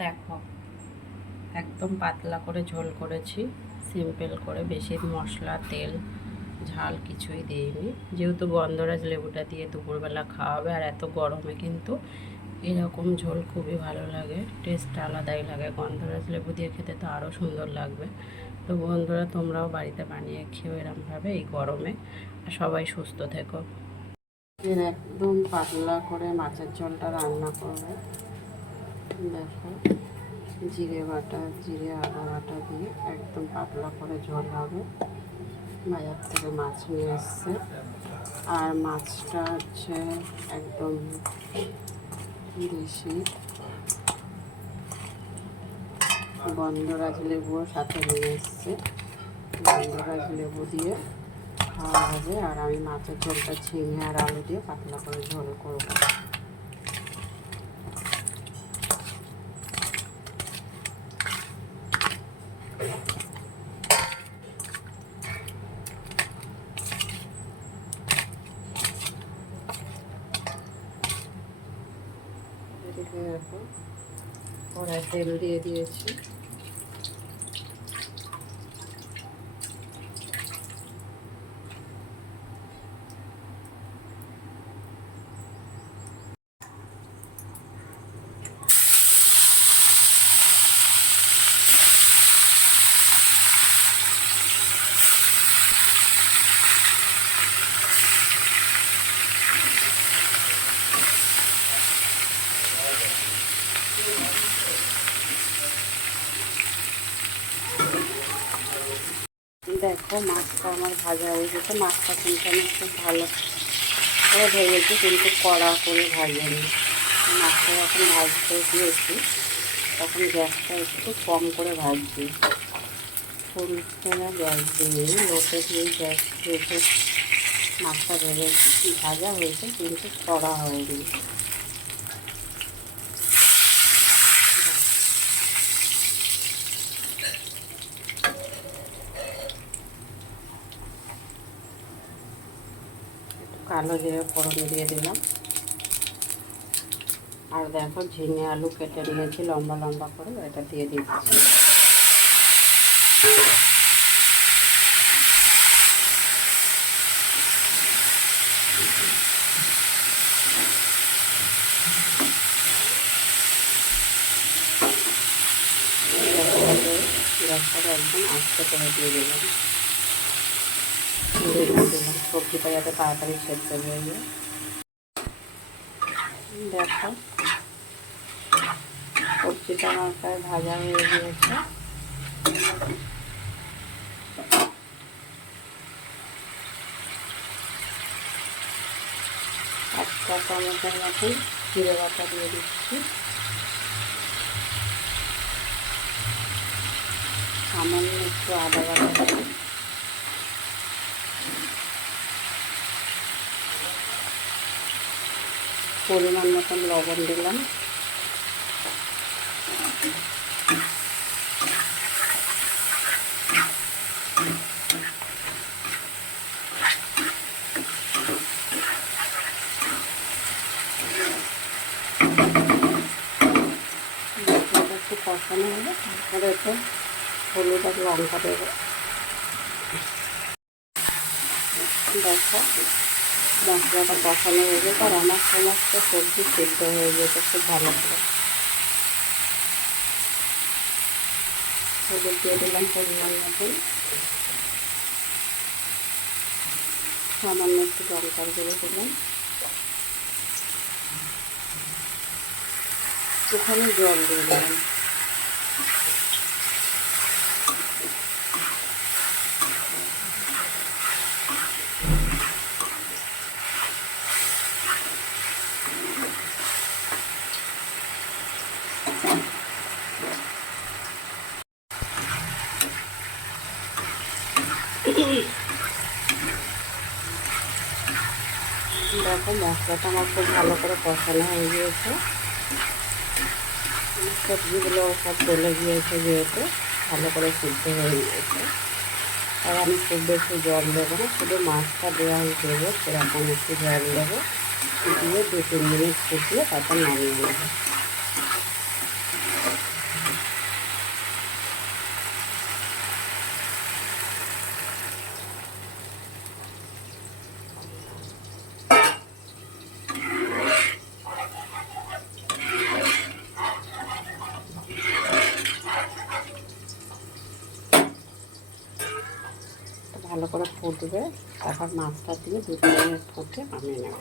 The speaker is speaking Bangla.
দেখো, একদম পাতলা করে ঝোল করেছি, সিম্পল করে, বেশি মশলা তেল ঝাল কিছুই দিইনি। যেহেতু গন্ধরাজ লেবুটা দিয়ে দুপুরবেলা খাওয়া হবে, আর এত গরমে কিন্তু এরকম ঝোল খুবই ভালো লাগে, টেস্ট আলাদাই লাগে। গন্ধরাজ লেবু দিয়ে খেতে তো আরও সুন্দর লাগবে। তো বন্ধুরা, তোমরাও বাড়িতে বানিয়ে খেও এরমভাবে এই গরমে, আর সবাই সুস্থ থেকো। একদম পাতলা করে মাছের ঝোলটা রান্না করবে। দেখো, জিরে বাটা, জিরে আদা বাটা দিয়ে একদম পাতলা করে ঝোল হবে। বাজার থেকে মাছ নিয়ে এসছে, আর মাছটা হচ্ছে একদম দেশি। গন্ধরাজ লেবুও সাথে নিয়ে এসছে, গন্ধরাজ লেবু দিয়ে খাওয়া হবে। আর আমি মাছের ঝোলটা ঝিঙে আর আলু দিয়ে পাতলা করে ঝোল করবো। দেখো, কড়াই তেল দিয়ে দিয়েছি। দেখো, মাছটা আমার ভাজা হয়ে গেছে। মাছটা কিন্তু আমি খুব ভালো করে ভেজেছি, কিন্তু কড়া করে ভাজিনি। মাছটা যখন ভাজতে দিয়েছি তখন গ্যাসটা একটু কম করে ভাজছি। ফুল ফ্লেমে গ্যাস দিয়ে লোটে দিয়ে গ্যাস রেখে মাছটা ভেজেছি। ভাজা হয়েছে কিন্তু কড়া হয়নি। কালো জিরে ফোড়ন দিয়ে দিলাম। আর দেখো, ঝিঙে আলু কেটে নিয়েছি লম্বা লম্বা করে, এটা দিয়ে দিচ্ছি। গ্যাসটা একদম আস্তে করে দিয়ে দিলাম। দিলাম সবজিটা যাতে তাড়াতাড়ি সেদ্ধ হয়ে যায়। দেখো, সবজিটা আমার প্রায় ভাজা হয়ে গিয়েছে। একটা চামচের মতন জিরে বাটা দিয়ে দিচ্ছি। সামান্য একটু আদা বাটা দিই। পরিমাণ মতন লবণ দিলাম। একটু কষানো হলে তারপরে একটু হলুদ আর লঙ্কা দেবো। দেখো, মশলাটা কষানো হয়ে গেছে, আর আমার সমস্ত সবজি সিদ্ধ হয়ে গেছে খুব ভালো করে। হলুদ দিয়ে দিলাম পরিমাণ মতন, সামান্য একটু লঙ্কার গুঁড়ো দিলাম। ওখানে জল দিয়ে দিলাম। দেখো, মশলাটা আমার খুব ভালো করে কষানো হয়ে গিয়েছে। সবজিগুলো সব গলে গিয়েছে, যেহেতু ভালো করে সিদ্ধ হয়ে গিয়েছে। আর আমি খুব বেশি জল দেবো না, শুধু মাছটা দেওয়া দেবো সেরকম একটু জল দেবো, দিয়ে 2-3 মিনিট ফুটিয়ে তারপর নামিয়ে নেবো। ভালো করে ফুটবে, তারপর মাছটা দিয়ে 2-3 মিনিট ফুটে নামিয়ে নেব।